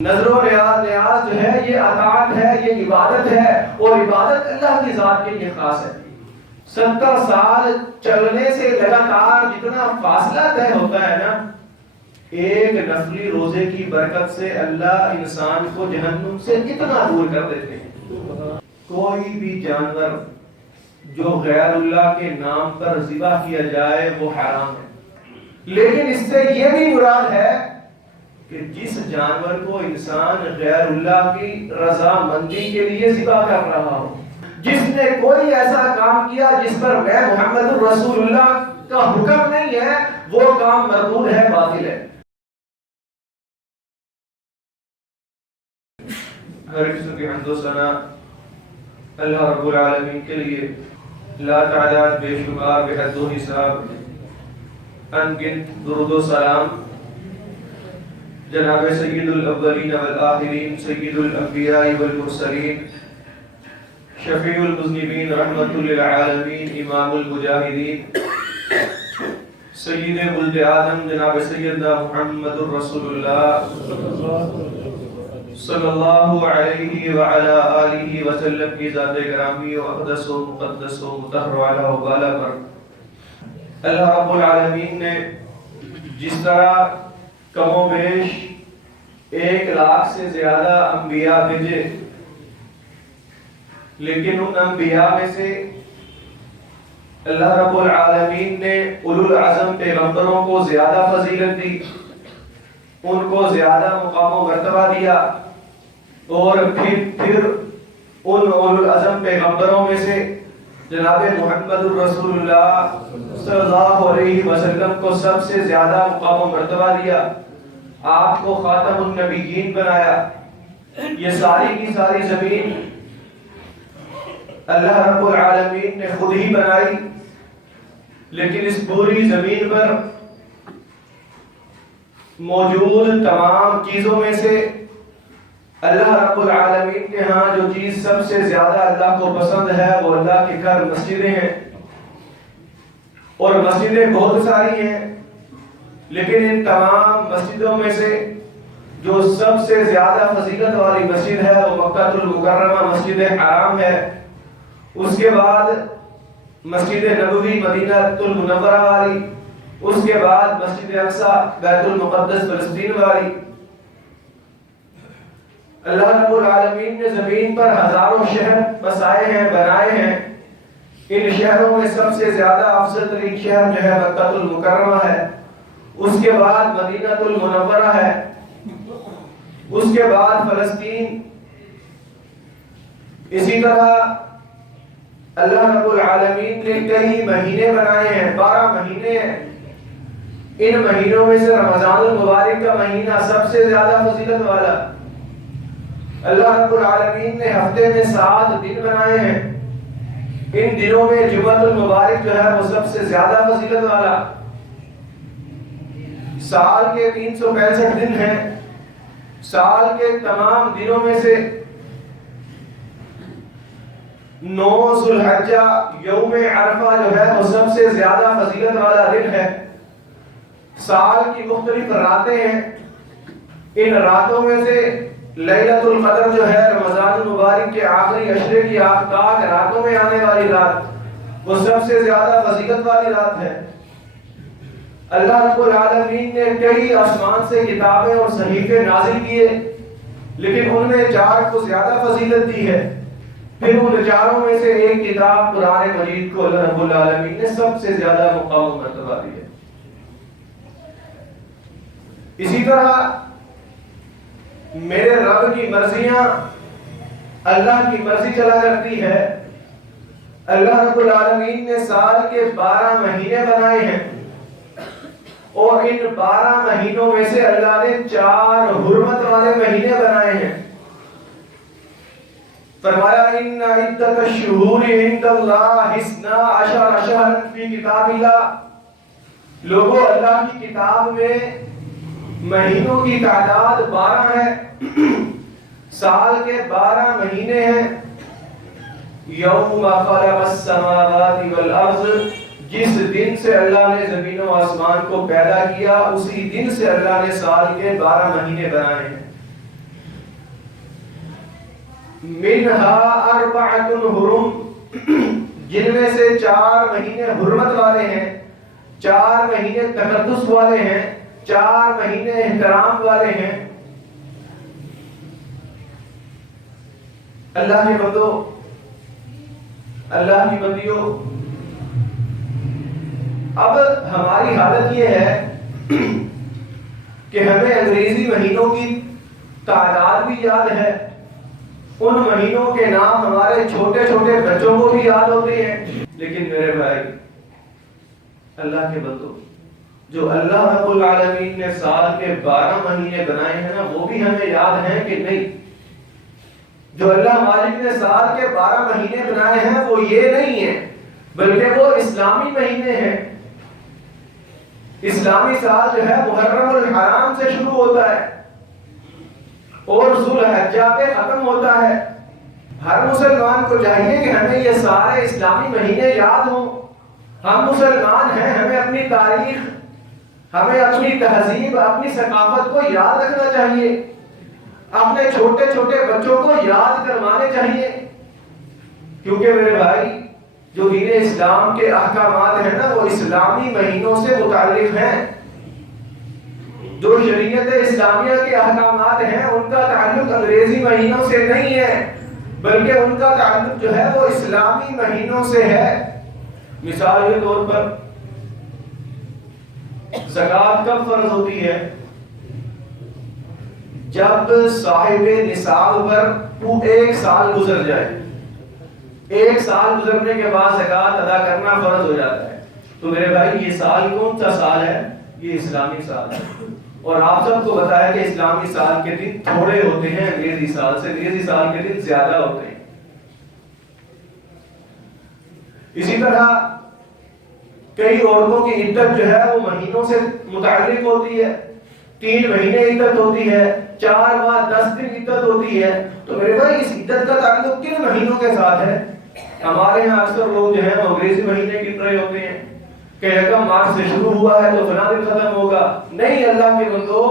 نظر و نیاز جو ہے یہ اطاعت ہے، یہ عبادت ہے، اور عبادت اللہ کی ذات کے لیے خاص ہے۔ 70 سال چلنے سے لگاتار جتنا فاصلہ طے ہوتا ہے نا، ایک نفلی روزے کی برکت سے اللہ انسان کو جہنم سے اتنا دور کر دیتے ہیں۔ کوئی بھی جانور جو غیر اللہ کے نام پر ذبح کیا جائے وہ حرام ہے، لیکن اس سے یہ بھی مراد ہے کہ جس جانور کو انسان غیر اللہ کی رضا مندی کے لیے ذبح کر رہا ہو، جس نے کوئی ایسا کام کیا جس پر میں محمد رسول اللہ کا حکم نہیں ہے، وہ کام مردود ہے، باطل ہے۔ ہر قسم کی حمد و ثنا اللہ رب العالمین کے لیے، لا تعداد بے شمار بے حد و حساب انگنت درود و سلام جناب سید الاولین والآخرین، سید الانبیاء والمرسلین، شفیع المذنبین، رحمت للعالمین، امام المجاہدین، سید ولد آدم جناب سیدنا محمد رسول اللہ صلی اللہ علیہ وعلا آلہ وسلم کی ذات گرامی و اقدس و مقدس و مطہر و علا و بالا پر اللہ رب العالمین نے جس طرح کم و بیش 1 لاکھ سے زیادہ انبیاء بھیجے، لیکن ان انبیاء میں سے اللہ رب العالمین نے اولو العزم پیغمبروں کو زیادہ فضیلت دی، ان کو زیادہ مقام و مرتبہ دیا، اور پھر ان اولو العزم پیغمبروں میں سے جناب محمد الرسول اللہ صلی اللہ علیہ وسلم کو سب سے زیادہ مقام و مرتبہ دیا، آپ کو خاتم النبیین بنایا۔ یہ ساری کی ساری زمین اللہ رب العالمین نے خود ہی بنائی، لیکن اس پوری زمین پر موجود تمام چیزوں میں سے اللہ رب العالمین کے ہاں جو چیز سب سے زیادہ اللہ کو پسند ہے وہ اللہ کے گھر مسجدیں ہیں، اور مسجدیں بہت ساری ہیں، لیکن ان تمام مسجدوں میں سے جو سب سے زیادہ فضیلت والی مسجد ہے وہ مکہ المکرمہ مسجد حرام ہے، اس کے بعد مسجد نبوی مدینہ المنورہ والی، اس کے بعد مسجد اقصی بیت المقدس فلسطین والی۔ اللہ رب العالمین نے زمین پر ہزاروں شہر بسائے ہیں، بنائے ہیں، ان شہروں میں سب سے زیادہ افضل ترین شہر جو ہے مکہ المکرمہ ہے، اس کے بعد مدینہ المنورہ ہے، اس کے بعد فلسطین۔ اسی طرح اللہ رب العالمین نے کئی مہینے بنائے ہیں، 12 مہینے ہیں، ان مہینوں میں سے رمضان المبارک کا مہینہ سب سے زیادہ فضیلت والا۔ اللہ رب العالمین نے ہفتے میں 7 دن بنائے ہیں، ان دنوں میں جمعۃ المبارک جو ہے وہ سب سے زیادہ فضیلت والا۔ سال کے 365 دن ہیں، سال کے تمام دنوں میں سے 9 ذو الحجہ یوم عرفہ جو ہے وہ سب سے زیادہ فضیلت والا دن ہے۔ سال کی مختلف راتیں ہیں، ان راتوں میں سے لیلۃ القدر جو ہے رمضان المبارک کے آخری عشرے کی آفتاب راتوں میں آنے والی رات، وہ سب سے زیادہ فضیلت والی رات ہے۔ اللہ رب العالمین نے کئی آسمان سے کتابیں اور صحیفے نازل کیے، لیکن ان میں 4 کو زیادہ فضیلت دی ہے، پھر ان 4 میں سے ایک کتاب قرآن مجید کو اللہ رب العالمین نے سب سے زیادہ مقام و مرتبہ دی ہے۔ اسی طرح میرے رب کی مرضیاں اللہ کی مرضی چلا کرتی ہے۔ اللہ رب العالمین نے سال کے 12 مہینے بنائے ہیں، اور ان 12 مہینوں میں سے اللہ نے 4 حرمت والے مہینے بنائے ہیں۔ فرمایا ان عدت الشہور عند اللہ 12 شہرا فی کتاب اللہ، لوگوں اللہ کی کتاب میں مہینوں کی تعداد 12 ہے، سال کے 12 مہینے ہیں۔ یوم خلق السماوات والارض، جس دن سے اللہ نے زمین و آسمان کو پیدا کیا اسی دن سے اللہ نے سال کے 12 مہینے بنائے ہیں۔ منہا اربعۃ حرم، جن میں سے 4 مہینے حرمت والے ہیں، 4 مہینے تقدس والے ہیں، 4 مہینے احترام والے ہیں۔ اللہ کے بندو، اللہ کی بندیوں، اب ہماری حالت یہ ہے کہ ہمیں انگریزی مہینوں کی تعداد بھی یاد ہے، ان مہینوں کے نام ہمارے چھوٹے چھوٹے بچوں کو بھی یاد ہوتے ہیں، لیکن میرے بھائی اللہ کے بندو، جو اللہ رب العالمین نے سال کے 12 مہینے بنائے ہیں نا، وہ بھی ہمیں یاد ہیں کہ نہیں؟ جو اللہ مالک نے سال کے 12 مہینے بنائے ہیں وہ یہ نہیں ہیں، بلکہ وہ اسلامی مہینے ہیں۔ اسلامی سال جو ہے محرم الحرام سے شروع ہوتا ہے اور ذوالحجہ پہ ختم ہوتا ہے۔ ہر مسلمان کو چاہیے کہ ہمیں یہ سارے اسلامی مہینے یاد ہوں۔ ہم مسلمان ہیں، ہمیں اپنی تاریخ، ہمیں اپنی تہذیب، اپنی ثقافت کو یاد رکھنا چاہیے، اپنے چھوٹے چھوٹے بچوں کو یاد کروانے چاہیے، کیونکہ میرے بھائی جو دین اسلام کے احکامات ہیں نا وہ اسلامی مہینوں سے متعلق ہیں۔ جو شریعت اسلامیہ کے احکامات ہیں ان کا تعلق انگریزی مہینوں سے نہیں ہے، بلکہ ان کا تعلق جو ہے وہ اسلامی مہینوں سے ہے۔ مثال کے طور پر زکوٰۃ کب فرض ہوتی ہے؟ جب صاحب نصاب پر 1 سال گزر جائے، 1 سال گزرنے کے بعد زکوٰۃ ادا کرنا فرض ہو جاتا ہے۔ تو میرے بھائی یہ سال کون سا سال ہے؟ یہ اسلامی سال ہے، اور آپ سب کو پتا ہے کہ اسلامی سال کے دن تھوڑے ہوتے ہیں انگریزی سال سے، انگریزی سال کے دن زیادہ ہوتے ہیں۔ اسی طرح کئی عورتوں کی عدت جو ہے وہ مہینوں سے متعلق ہوتی ہے، 3 مہینے عدت ہوتی ہے، 4 ماہ 10 دن عدت ہوتی ہے۔ تو میرے بھائی اس عدت کا تعلق کن مہینوں کے ساتھ ہے؟ ہمارے یہاں اکثر لوگ جو ہیں وہ انگریزی مہینے گن رہے ہوتے ہیں کہ 1 مارچ سے شروع ہوا ہے تو فلاں دن ختم ہوگا۔ نہیں، اللہ کے بندو،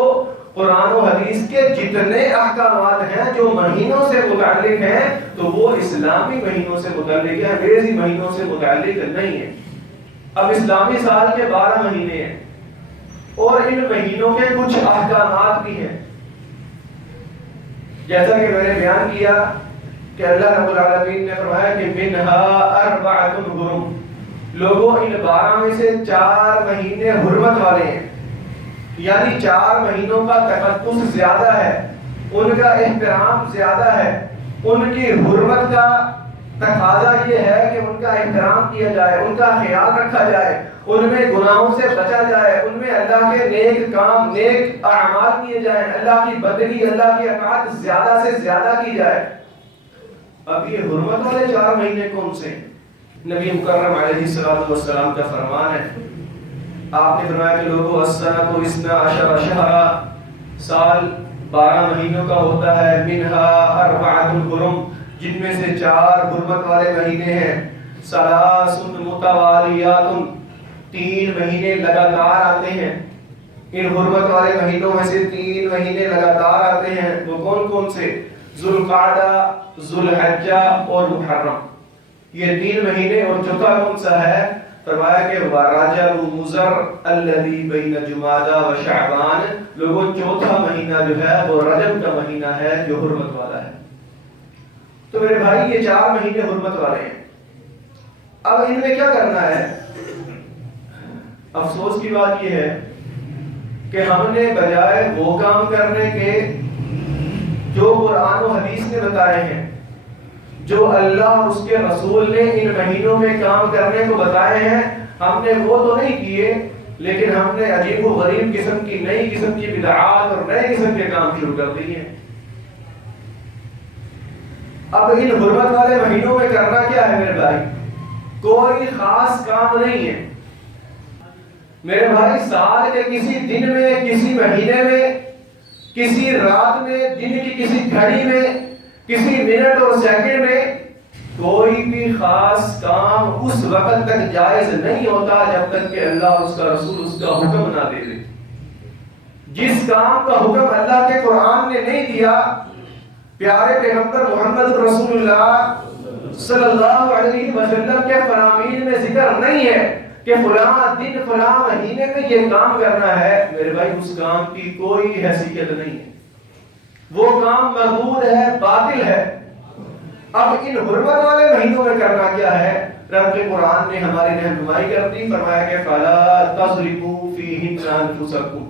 قرآن و حدیث کے جتنے احکامات ہیں جو مہینوں سے متعلق ہیں تو وہ اسلامی مہینوں سے متعلق ہیں، انگریزی مہینوں سے متعلق نہیں ہے۔ اب اسلامی سال کے 12 مہینے ہیں اور ان مہینوں کے کچھ احکامات بھی ہیں، جیسا کہ میں نے بیان کیا کہ اللہ رب العالمین نے فرمایا کہ منہا اربعۃ حرم، لوگوں ان 12 میں سے 4 مہینے حرمت والے ہیں، یعنی 4 مہینوں کا تقدس زیادہ ہے، ان کا احترام زیادہ ہے، ان کی حرمت کا تقاضا یہ ہے کہ ان کا احترام کیا جائے، ان کا خیال رکھا جائے، ان میں گناہوں سے بچا جائے، ان میں اللہ کے نیک کام، نیک اعمال کیے جائیں، اللہ کی بندگی، اللہ کی اطاعت زیادہ سے زیادہ کی جائے۔ اب یہ حرمت والے 4 مہینے کون سے ہیں؟ نبی مکرم علیہ السلام کا فرمان ہے، آپ نے فرمایا کہ لوگوں السنۃ 12 شہرا، سال 12 مہینوں کا ہوتا ہے، منہا اربعۃ حرم، جن میں سے 4 حرمت والے مہینے ہیں، ثلاث متوالیات، 3 مہینے لگاتار آتے ہیں۔ ان حرمت والے مہینوں میں سے 3 مہینے لگاتار آتے ہیں، وہ کون کون سے؟ ذوالقعدہ، ذوالحجہ اور محرم، یہ 3 مہینے۔ اور چوتھا کون سا ہے؟ فرمایا کہ رجب مضر الذی بین جمادی و شعبان، لوگوں چوتھا مہینہ جو ہے وہ رجب کا مہینہ ہے جو حرمت والا ہے۔ تو میرے بھائی یہ 4 مہینے حرمت والے ہیں۔ اب ان میں کیا کرنا ہے؟ افسوس کی بات یہ ہے کہ ہم نے بجائے وہ کام کرنے کے جو قرآن و حدیث نے بتائے ہیں، جو اللہ اور اس کے رسول نے ان مہینوں میں کام کرنے کو بتائے ہیں، ہم نے وہ تو نہیں کیے، لیکن ہم نے عجیب و غریب قسم کی، نئی قسم کی بدعات اور نئے قسم کے کام شروع کر دیے ہیں۔ اب ان حرمت والے مہینوں میں کرنا کیا ہے میرے بھائی؟ کوئی خاص کام نہیں ہے میرے بھائی۔ سال کے کسی دن میں، کسی مہینے میں، کسی رات میں، دن کی کسی گھڑی میں، کسی منٹ اور سیکنڈ میں کوئی بھی خاص کام اس وقت تک جائز نہیں ہوتا جب تک کہ اللہ اور اس کا رسول اس کا حکم نہ دے دے۔ جس کام کا حکم اللہ کے قرآن نے نہیں دیا، پیارے پیغمبر محمد رسول اللہ صلی اللہ علیہ وسلم کے فرامین میں ذکر نہیں ہے کہ فلاں دن فلاں مہینے میں یہ کام کرنا ہے، میرے بھائی اس کام کی کوئی حیثیت نہیں ہے، وہ کام مردود ہے، باطل ہے۔ اب ان حرمت والے مہینوں میں کرنا کیا ہے؟ رب کے قرآن نے ہماری رہنمائی کر دی، فرمایا کہ فَلَا تَظْلِمُوا فِيهِنَّ أَنفُسَكُمْ،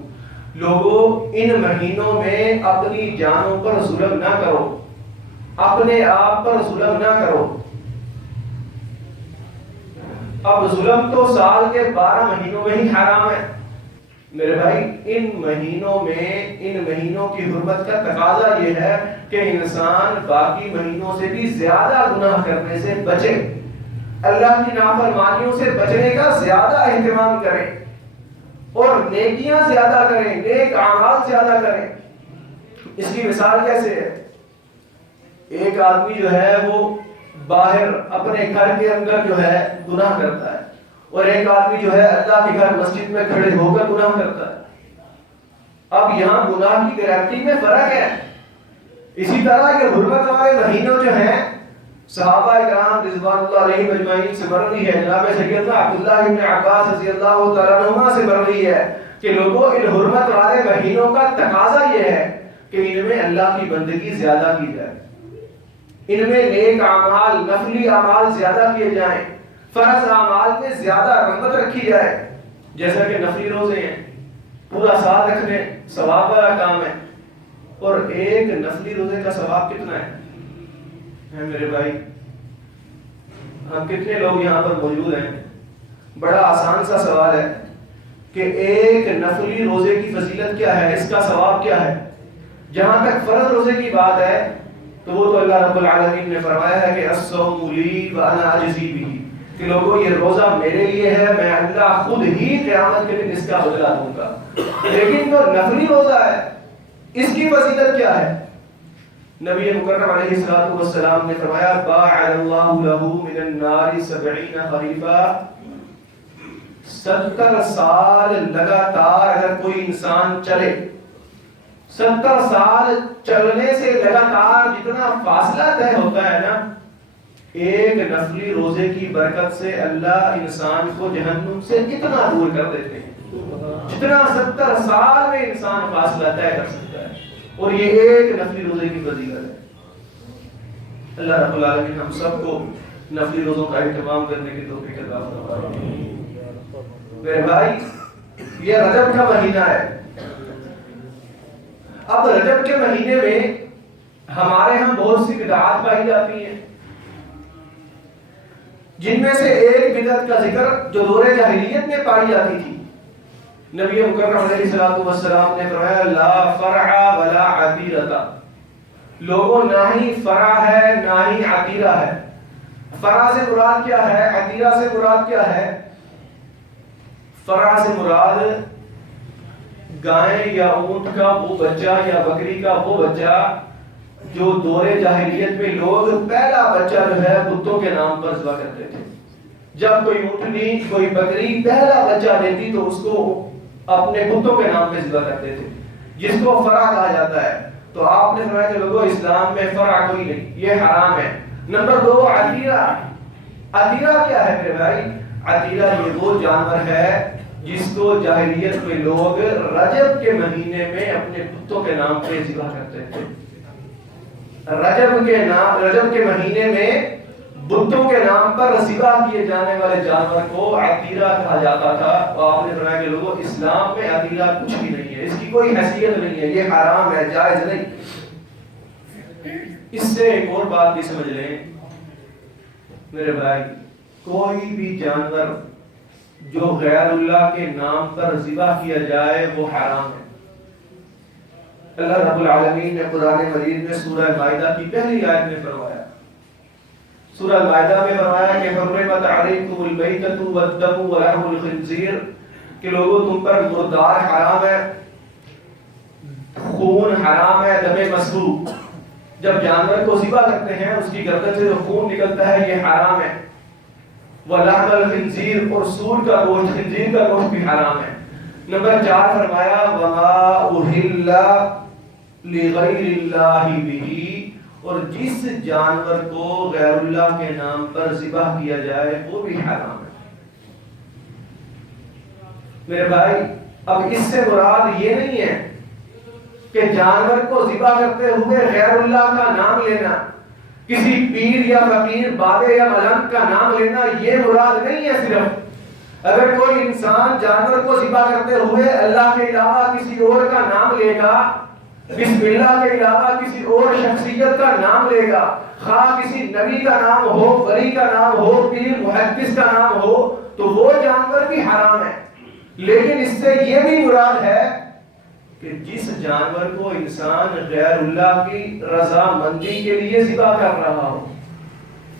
لوگوں ان مہینوں میں اپنی جانوں پر ظلم نہ کرو، اپنے آپ پر ظلم نہ کرو۔ اب ظلم تو سال کے 12 مہینوں میں ہی حرام ہے میرے بھائی۔ ان مہینوں کی حرمت کا تقاضا یہ ہے کہ انسان باقی مہینوں سے بھی زیادہ گناہ کرنے سے بچے، اللہ کی نافرمانیوں سے بچنے کا زیادہ اہتمام کرے اور نیکیاں زیادہ کریں، نیک اعمال زیادہ کریں۔ اس کی مثال کیسے ہے؟ ایک آدمی جو ہے وہ باہر اپنے گھر کے اندر جو ہے گناہ کرتا ہے، اور ایک آدمی جو ہے اللہ کے گھر مسجد میں کھڑے ہو کر گناہ کرتا ہے۔ اب یہاں گناہ کی گرافٹی میں فرق ہے۔ اسی طرح یہ حرمت والے مہینوں جو ہیں صحابہ کرام رضوان اللہ علیہم اجمعین سے مروی ہے، جناب سیدنا عبداللہ بن عباس رضی اللہ تعالیٰ عنہما سے مروی ہے کہ لوگوں ان حرمت والے مہینوں کا تقاضا یہ ہے کہ ان میں اللہ کی بندگی زیادہ کی جائے، ان میں نیک اعمال، نفلی اعمال زیادہ کیے جائیں، فرض اعمال میں زیادہ رغبت رکھی جائے۔ جیسا کہ نفلی روزے ہیں، پورا سال رکھنے ثواب والا کام ہے، اور ایک نفلی روزے کا ثواب کتنا ہے میرے بھائی؟ ہم کتنے لوگ یہاں پر موجود ہیں؟ بڑا آسان سا سوال ہے کہ ایک نفلی روزے کی فضیلت کیا ہے، اس کا ثواب کیا ہے؟ جہاں تک فرض روزے کی بات ہے تو وہ تو اللہ رب العالمین نے فرمایا ہے کہ الصوم لی وانا اجزی بہ، کہ لوگوں یہ روزہ میرے لیے ہے، میں اللہ خود ہی قیامت کے دن اس کا بدلہ دوں گا۔ لیکن جو نفلی روزہ ہے اس کی فضیلت کیا ہے؟ نبی مکرم علیہ الصلوۃ والسلام نے فرمایا باعد اللہ لہ من النار 70 خریفا، 70 سال لگاتار اگر کوئی انسان چلے، 70 سال چلنے سے لگاتار جتنا فاصلہ طے ہوتا ہے نا، ایک نفلی روزے کی برکت سے اللہ انسان کو جہنم سے اتنا دور کر دیتے ہیں جتنا 70 سال میں انسان فاصلہ طے کر سکتا ہے، اور یہ ایک نفلی روزے کی فضیلت ہے۔ اللہ رب العالمین ہم سب کو نفلی روزوں کا اہتمام کرنے کی توفیق عطا فرمائے۔ میرے بھائی یہ رجب کا مہینہ ہے۔ اب رجب کے مہینے میں ہمارے ہم بہت سی بدعات پائی جاتی ہیں، جن میں سے ایک بدعت کا ذکر جو دور جاہلیت میں پائی جاتی تھی، نبی مکرم علیہ الصلوۃ والسلام نے فرمایا لا فرع ولا عتیرہ، لوگوں نہ ہی فرع ہے نہ ہی عتیرہ ہے۔ فرع سے مراد کیا ہے؟ عتیرہ سے مراد کیا ہے؟ فرع سے مراد گائے یا اونٹ کا وہ بچہ یا بکری کا وہ بچہ جو دور جاہلیت میں لوگ پہلا بچہ جو ہے بتوں کے نام پر ذبح کرتے تھے۔ جب کوئی اونٹنی کوئی بکری پہلا بچہ دیتی تو اس کو اپنے بتوں کے نام پہ ذبح کرتے تھے، جس کو فرع کہا جاتا ہے۔ تو آپ نے فرمایا کہ لوگوں اسلام میں فرع کوئی نہیں، یہ حرام ہے۔ نمبر 2 عتیرہ۔ عتیرہ کیا ہے میرے بھائی؟ عتیرہ یہ وہ جانور ہے جس کو جاہلیت میں لوگ رجب کے مہینے میں اپنے بتوں کے نام پہ ذبح کرتے تھے۔ رجب کے مہینے میں بتوں کے نام پر ذبح کیے جانے والے جانور کو عتیرہ کہا جاتا تھا۔ اور آپ نے فرمایا کہ لوگوں اسلام میں عتیرہ کچھ بھی نہیں ہے، اس کی کوئی حیثیت نہیں ہے، یہ حرام ہے، جائز نہیں۔ اس سے ایک اور بات بھی سمجھ لیں میرے بھائی، کوئی بھی جانور جو غیر اللہ کے نام پر ذبح کیا جائے وہ حرام ہے۔ اللہ رب العالمین نے قرآن مجید میں سورہ مائدہ کی پہلی آیت میں فرمایا، سورہ مائدہ میں فرمایا کہ حرمت علیکم المیتۃ والدم ولحم الخنزیر، کہ لوگوں تم پر مردار حرام ہے، خون حرام ہے، دم مسفوح، جب جانور کو ذبح کرتے ہیں اس کی گردن سے جو خون نکلتا ہے یہ حرام ہے۔ ولحم الخنزیر، اور سور کا گوشت، خنزیر کا گوشت بھی حرام ہے۔ نمبر 4 فرمایا وما اہل لغیر اللہ بہ، اور جس جانور کو غیر اللہ کے نام پر ذبح کیا جائے وہ بھی حرام ہے۔ میرے بھائی اب اس سے مراد یہ نہیں ہے کہ جانور کو ذبح کرتے ہوئے غیر اللہ کا نام لینا، کسی پیر یا فقیر بابے یا ملنگ کا نام لینا، یہ مراد نہیں ہے صرف۔ اگر کوئی انسان جانور کو ذبح کرتے ہوئے اللہ کے علاوہ کسی اور کا نام لے گا، بسم اللہ کے علاوہ کسی اور شخصیت کا نام لے گا، خواہ کسی نبی کا نام ہو، ولی کا نام ہو، پیر محدث کا نام ہو، تو وہ جانور بھی حرام ہے۔ لیکن اس سے یہ بھی مراد ہے کہ جس جانور کو انسان غیر اللہ کی رضا مندی کے لیے ذبح کر رہا ہو،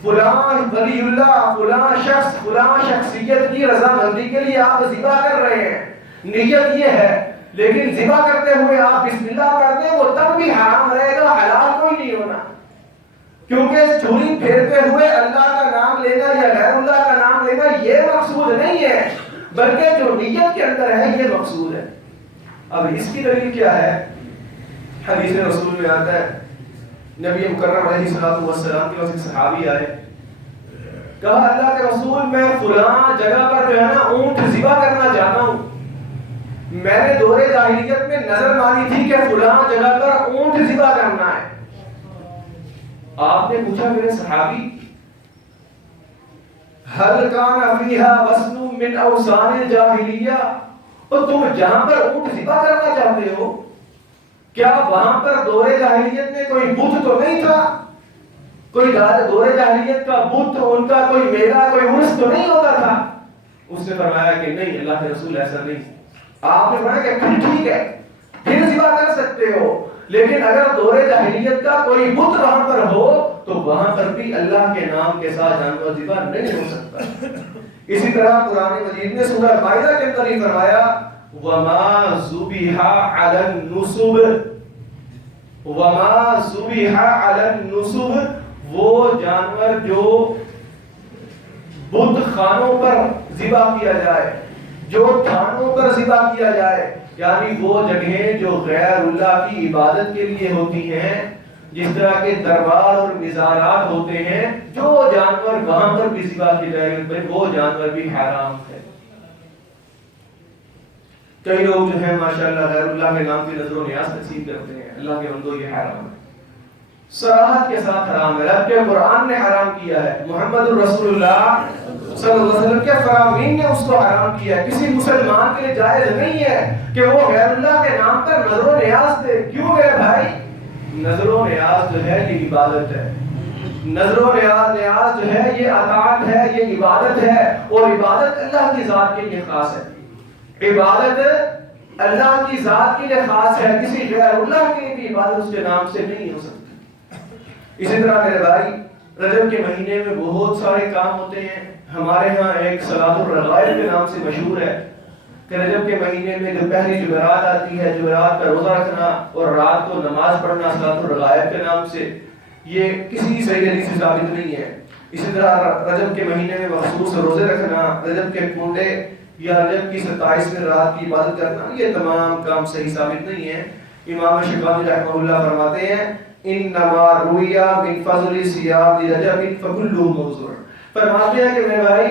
فلاں ولی اللہ، فلاں شخص، فلاں شخصیت کی رضا مندی کے لیے آپ ذبح کر رہے ہیں، نیت یہ ہے، لیکن ذبح کرتے ہوئے آپ بسم اللہ پڑھتے ہیں، وہ تب بھی حرام رہے گا، حلال کوئی نہیں ہونا، کیونکہ چھری پھیرتے ہوئے اللہ کا نام لینا یا غیر اللہ کا نام لینا یہ مقصود نہیں ہے، بلکہ جو نیت کے اندر ہے یہ مقصود ہے۔ اب اس کی دلیل کیا ہے؟ حدیث رسول میں آتا ہے، نبی مکرم علیہ الصلوۃ والسلام کے وقت صحابی آئے، کہا اللہ کے رسول میں فلاں جگہ پر جو ہے نا اونٹ ذبح کرنا چاہتا ہوں، میں نے دور جاہلیت میں نظر مانی تھی کہ فلاں جگہ پر اونٹ ذبح کرنا ہے۔ آپ نے پوچھا میرے صحابی، ہل کان فیہا وزن من اوزان الجاہلیہ، تو تم جہاں پر اونٹ ذبح کرنا چاہتے ہو کیا وہاں پر دور جاہلیت میں کوئی بت تو نہیں تھا؟ کوئی دور جاہلیت کا بت، ان کا کوئی میلہ، کوئی عرس تو نہیں ہوتا تھا؟ اس نے فرمایا کہ نہیں اللہ کے رسول ایسا نہیں۔ آپ نے فرمایا کہ پھر ٹھیک ہے، پھر ذبح کر سکتے ہو، لیکن اگر دور جاہلیت کا کوئی بت وہاں پر ہو تو وہاں پر بھی اللہ کے نام کے ساتھ جانور ذبح نہیں ہو سکتا۔ اسی طرح قرآن مجید نے سورہ مائدہ کے اندر ہی فرمایا وَمَا ذُبِحَ عَلَى النُّصُبِ، وَمَا ذُبِحَ عَلَى النُّصُبِ، وہ جانور جو بت خانوں پر ذبح کیا جائے، جو تھانوں پر ذبح کیا جائے، یعنی وہ جگہیں جو غیر اللہ کی عبادت کے لیے ہوتی ہیں، جس طرح کے دربار اور مزارات ہوتے ہیں، جو جانور وہاں پر بھی ذبح کیے جائے وہ جانور بھی حرام ہے۔ کئی لوگ جو ہیں ماشاءاللہ غیر اللہ کے نام کی نظر و نیاز تقسیم کرتے ہیں، اللہ کے بندو یہ حرام ہے، صراحت کے ساتھ حرام ہے۔ رب کے قرآن نے حرام کیا ہے، محمد الرسول اللہ صلی اللہ علیہ وسلم کے فرامین نے اس کو حرام کیا ہے۔ کسی مسلمان کے لیے جائز نہیں ہے کہ وہ غیر اللہ کے نام پر نظر و نیاز دے۔ کیوں میرے بھائی؟ نظر و نیاز جو ہے یہ عبادت ہے، نظر و نیاز جو ہے یہ اطاعت ہے، یہ عبادت ہے، اور عبادت اللہ کی ذات کے لیے خاص ہے، عبادت اللہ کی ذات کے لیے خاص ہے، کسی غیر اللہ کے لیے بھی عبادت اس کے نام سے نہیں ہو سکتی۔ اسی طرح میرے بھائی رجب کے مہینے میں بہت سارے کام ہوتے ہیں، ہمارے ہاں ایک صلاۃ الرغائب کے نام سے مشہور ہے کہ رجب کے مہینے میں جو پہلی جمعرات آتی ہے، جمعرات کا روزہ رکھنا اور رات کو نماز پڑھنا صلاۃ الرغائب کے نام سے، یہ کسی صحیح حدیث سے ثابت نہیں ہے۔ اسی طرح رجب کے مہینے میں مخصوص روزے رکھنا، رجب کے کنڈے یا رجب کی 27ویں رات کی عبادت کرنا، یہ تمام کام صحیح ثابت نہیں ہے۔ امام شوکانی رحمہ اللہ فرماتے ہیں انما رویا من فضل صیام رجب فکلہ موضوع، فرماتے ہیں کہ میرے بھائی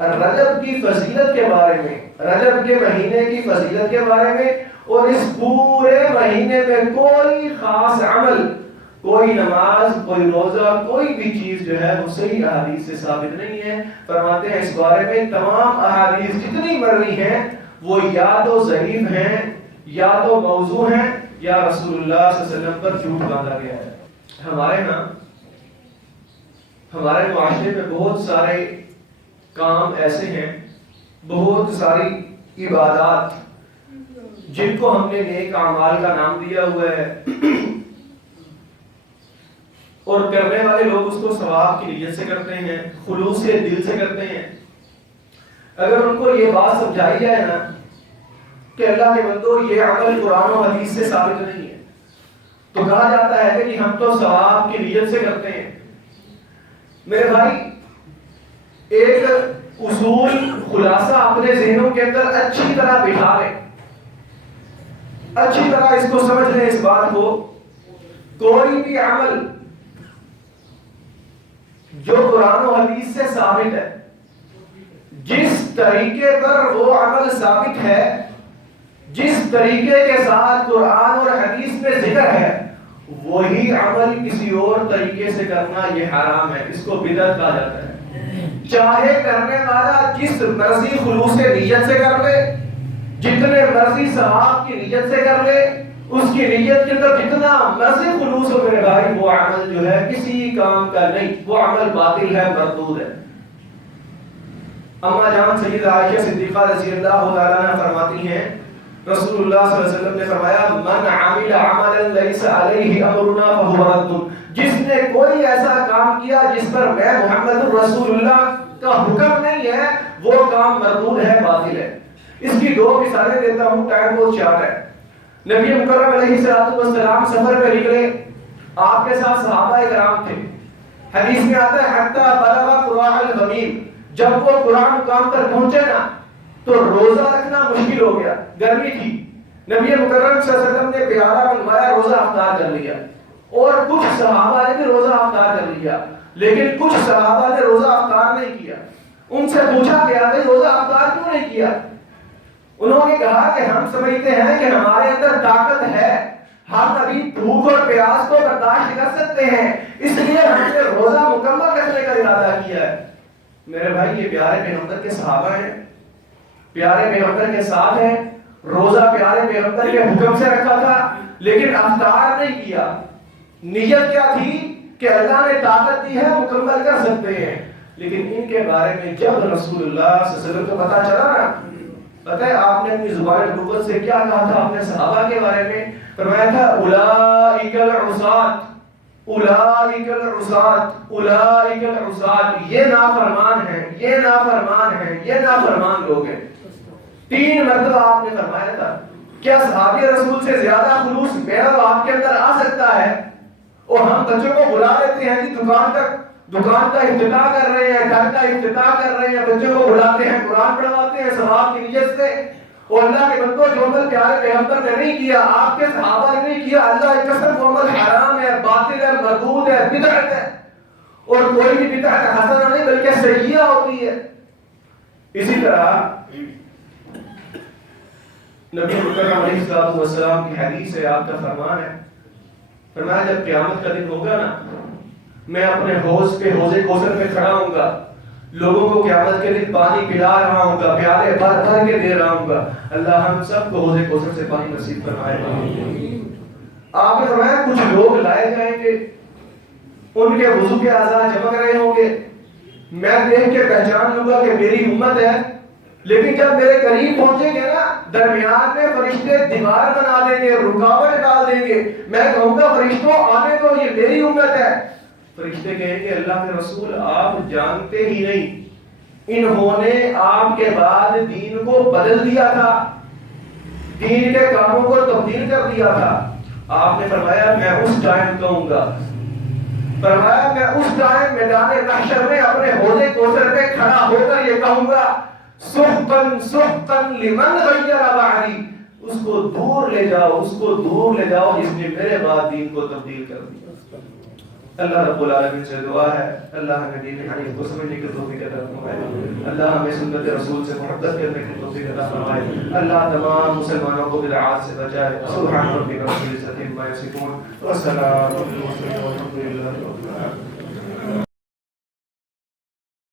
رجب کی فضیلت کے بارے میں، رجب کے مہینے کی فضیلت کے بارے میں اور اس پورے مہینے میں کوئی خاص عمل، کوئی نماز، کوئی روزہ، کوئی بھی چیز جو ہے وہ صحیح احادیث سے ثابت نہیں ہے۔ فرماتے ہیں اس بارے میں تمام احادیث جتنی مروی ہیں وہ یا تو ضعیف ہیں، یا تو موضوع ہیں، یا رسول اللہ صلی اللہ علیہ وسلم پر جھوٹ باندھا گیا ہے۔ ہمارے ہاں ہمارے معاشرے میں بہت سارے کام ایسے ہیں، بہت ساری عبادات جن کو ہم نے نیک اعمال کا نام دیا ہوا ہے، اور کرنے والے لوگ اس کو ثواب کی نیت سے کرتے ہیں، خلوص سے دل سے کرتے ہیں۔ اگر ان کو یہ بات سمجھائی جائے نا کہ اللہ کے بندو یہ عمل قرآن و حدیث سے ثابت نہیں ہے، تو کہا جاتا ہے کہ ہم تو ثواب کی نیت سے کرتے ہیں۔ میرے بھائی ایک اصول خلاصہ اپنے ذہنوں کے اندر اچھی طرح بٹھا لیں، اچھی طرح اس کو سمجھ لیں، اس بات کو کوئی بھی عمل جو قرآن و حدیث سے ثابت ہے، جس طریقے پر وہ عمل ثابت ہے، جس طریقے کے ساتھ قرآن اور حدیث میں ذکر ہے، وہی عمل کسی اور طریقے سے کرنا یہ حرام ہے، اس کو بدعت کہا جاتا ہے۔ چاہے کرنے والا جس مرضی خلوص نیت سے کر لے، جتنے مرضی ثواب کی نیت سے کر لے، اس کی نیت کے اندر جتنا مرضی خلوص ہو میرے بھائی، وہ عمل جو ہے کسی کام کا نہیں، وہ عمل باطل ہے، مردود ہے۔ اما جان سیدہ عائشہ صدیقہ رضی اللہ تعالیٰ عنہ فرماتی ہیں، رسول اللہ صلی اللہ علیہ وسلم نے فرمایا من عمل عملا لیس علیہ امرنا فہو رد، جس نے کوئی ایسا کام کیا جس پر میں محمد رسول اللہ کا حکم نہیں ہے، وہ کام مردود ہے، باطل ہے۔ اس کی دو مثالیں دیتا ہوں، ٹائم بہت شارٹ ہے۔ نبی مکرم علیہ الصلوۃ والسلام سفر پہ نکلے، آپ کے ساتھ صحابہ کرام تھے۔ حدیث میں آتا ہے حتی بلغ قراء الغمیم، جب وہ قرآن مقام پر پہنچے نا تو روزہ رکھنا مشکل ہو گیا، گرمی تھی۔ نبی مکرم صلی اللہ علیہ وسلم نے پیالہ بنوایا، روزہ افطار کر لیا، اور کچھ صحابہ نے بھی روزہ افطار کر لیا، لیکن کچھ صحابہ نے روزہ افطار نہیں کیا۔ ان سے پوچھا گیا کہ روزہ افطار کیوں نہیں کیا؟ انہوں نے کہا کہ ہم سمجھتے ہیں کہ ہمارے اندر طاقت ہے، ہم ابھی بھوک اور پیاس کو برداشت کر سکتے ہیں، اس لیے ہم نے روزہ مکمل رکھنے کا ارادہ کیا ہے۔ میرے بھائی یہ پیارے پیغمبر کے صحابہ ہیں، پیارے پیغمبر کے ساتھ ہیں، روزہ پیارے پیغمبر کے حکم سے رکھا تھا، لیکن افطار نہیں کیا۔ نیت کیا تھی کہ اللہ نے طاقت دی ہے، مکمل کر سکتے ہیں۔ لیکن ان کے بارے میں جب رسول اللہ صلی اللہ علیہ وسلم کو پتا چلا نا، پتہ ہے آپ نے اپنی زبان نبوت سے کیا کہا تھا اپنے صحابہ کے بارے میں؟ فرمایا تھا اولئک العصاۃ، اولئک العصاۃ، اولئک العصاۃ، یہ نافرمان ہیں، یہ نافرمان ہیں، یہ نافرمان لوگ ہیں۔ 3 مرتبہ آپ نے فرمایا تھا۔ کیا صحابی رسول سے زیادہ خلوص میرا اور آپ کے اندر آ سکتا ہے؟ اور ہم بچوں کو بلا لیتے ہیں کہ دکان کا افتتاح کر رہے ہیں، گھر کا افتتاح کر رہے ہیں، بچوں کو بلاتے ہیں، قرآن پڑھواتے ہیں ثواب کی نیت سے، اور اللہ کے بندوں جو عمل پیارے پیغمبر نے نہیں کیا، آپ کے صحابہ نے نہیں کیا، اللہ کی قسم وہ عمل حرام ہے، باطل ہے، مردود ہے، بدعت ہے، اور کوئی بھی بدعت حسنہ نہیں بلکہ سیئہ ہوتی ہے۔ اسی طرح نبی مکرم علیہ الصلوۃ والسلام کی حدیث ہے، آپ کا فرمان ہے، فرمایا جب قیامت کا دن ہوگا نا، میں اپنے حوض پہ، حوض کوثر میں کھڑا ہوں گا، لوگوں کو قیامت کے دن پانی پلا رہا ہوں گا، پیالے بھر بھر کے دے رہا ہوں گا۔ اللہ ہم سب کو حوض کوثر سے پانی نصیب فرمائے۔ آپ نے فرمایا کچھ لوگ لائے جائیں گے، ان کے وضو کے اعضاء چمک رہے ہوں گے، میں دیکھ کے پہچان لوں گا کہ میری امت ہے، لیکن جب میرے قریب پہنچیں گے نا، درمیان میں فرشتے دیوار بنا دیں گے، رکاوٹ ڈال دیں گے، میں کہوں گا فرشتوں آنے دو، یہ میری امت ہے۔ فرشتے کہیں گے اللہ کے رسول آپ جانتے ہی نہیں، انہوں نے آپ کے بعد دین کو بدل دیا تھا، دین کے کاموں کو تبدیل کر دیا تھا۔ آپ نے فرمایا میں اس ٹائم کہوں گا، فرمایا میں اس ٹائم میدان محشر میں اپنے حوض کوثر پہ کھڑا ہو کر یہ کہوں گا سحقاً سحقاً لمن غیر بعدی، اس کو دور لے جاؤ، اس کو دور لے جاؤ جس نے میرے بعد دین کو تبدیل کر دیا۔ اللہ رب العالمین سے دعا ہے اللہ ہمیں دین حنیف کو سمجھنے کی توفیق عطا فرمائے، اللہ ہمیں سنت رسول سے محبت کرنے کی توفیق عطا فرمائے، اللہ تمام مسلمانوں کو بدعات سے بچائے۔ سبحان ربک رب العزۃ عما یصفون، والسلام علی المرسلین والحمد للہ رب العالمین۔